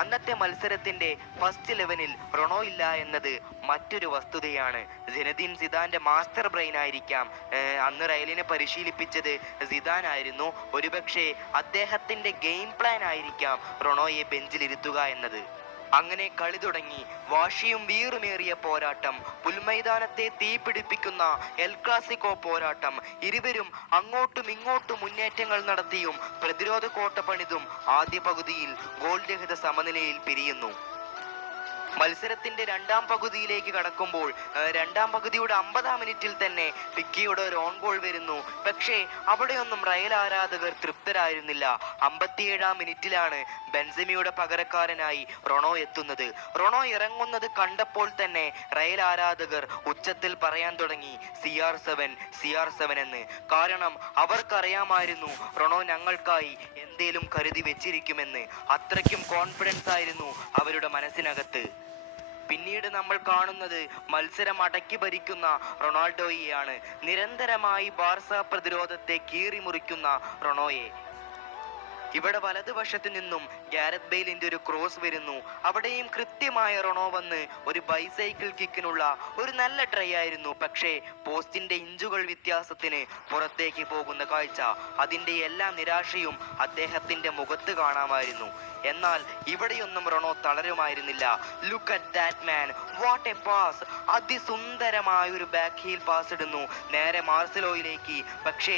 അന്നത്തെ മത്സരത്തിന്റെ ഫസ്റ്റ് 11-ൽ റൊണോ ഇല്ല എന്നത് മറ്റൊരു വസ്തുതയാണ്. സിനദീൻ സിദാന്റെ മാസ്റ്റർ ബ്രെയിൻ ആയിരിക്കാം അന്ന് റയലിനെ പരിശീലിപ്പിച്ചത് സിദാൻ ആയിരുന്നു. ഒരുപക്ഷെ അദ്ദേഹത്തിന്റെ ഗെയിം പ്ലാൻ ആയിരിക്കാം റൊണോയെ ബെഞ്ചിലിരുത്തുക എന്നത്. അങ്ങനെ കളി തുടങ്ങി. വാശിയും വീറുമേറിയ പോരാട്ടം, പുൽമൈതാനത്തെ തീപിടിപ്പിക്കുന്ന എൽ ക്ലാസിക്കോ പോരാട്ടം. ഇരുവരും അങ്ങോട്ടും ഇങ്ങോട്ടും മുന്നേറ്റങ്ങൾ നടത്തിയും പ്രതിരോധ കോട്ട പണിതും ആദ്യ പകുതിയിൽ ഗോൾ രഹിത സമനിലയിൽ പിരിയുന്നു. മത്സരത്തിന്റെ രണ്ടാം പകുതിയിലേക്ക് കടക്കുമ്പോൾ രണ്ടാം പകുതിയുടെ 50-ാം മിനിറ്റിൽ തന്നെ പിക്കിയുടെ ഒരു ഓൺ ഗോൾ വരുന്നു. പക്ഷേ അവിടെയൊന്നും റയൽ ആരാധകർ തൃപ്തരായിരുന്നില്ല. 57-ാം മിനിറ്റിലാണ് ബെൻസെമയുടെ പകരക്കാരനായി റൊണോ എത്തുന്നത്. റൊണോ ഇറങ്ങുന്നത് കണ്ടപ്പോൾ തന്നെ റയൽ ആരാധകർ ഉച്ചത്തിൽ പറയാൻ തുടങ്ങി CR7 എന്ന്. കാരണം അവർക്കറിയാമായിരുന്നു റൊണോ ഞങ്ങൾക്കായി എന്തേലും കരുതി വെച്ചിരിക്കുമെന്ന്. അത്രയ്ക്കും കോൺഫിഡൻസ് ആയിരുന്നു അവരുടെ മനസ്സിനകത്ത്. പിന്നീട് നമ്മൾ കാണുന്നത് മത്സരം അടക്കി ഭരിക്കുന്ന റൊണാൾഡോയെയാണ്. നിരന്തരമായി ബാർസ പ്രതിരോധത്തെ കീറിമുറിക്കുന്ന റൊണോയെ. ഇവിടെ വലതുവശത്ത് നിന്നും ഗാരത്ത് ബെയിലിന്റെ ഒരു ക്രോസ് വരുന്നു. അവിടെയും കൃത്യമായ റൊണോ വന്ന് ഒരു ബൈസൈക്കിൾ കിക്കിനുള്ള ഒരു നല്ല ട്രൈ ആയിരുന്നു. പക്ഷേ പോസ്റ്റിന്റെ ഇഞ്ചുകൾ വ്യത്യാസത്തിന് പുറത്തേക്ക് പോകുന്ന കാഴ്ച, അതിന്റെ എല്ലാ നിരാശയും അദ്ദേഹത്തിന്റെ മുഖത്ത് കാണാമായിരുന്നു. എന്നാൽ ഇവിടെയൊന്നും റൊണോ തളരുമായിരുന്നില്ല. Look at that man, what a pass! അതിസുന്ദരമായ ഒരു ബാക്ക് ഹീൽ പാസ് ഇടുന്നു നേരെ മാർസലോയിലേക്ക്. പക്ഷേ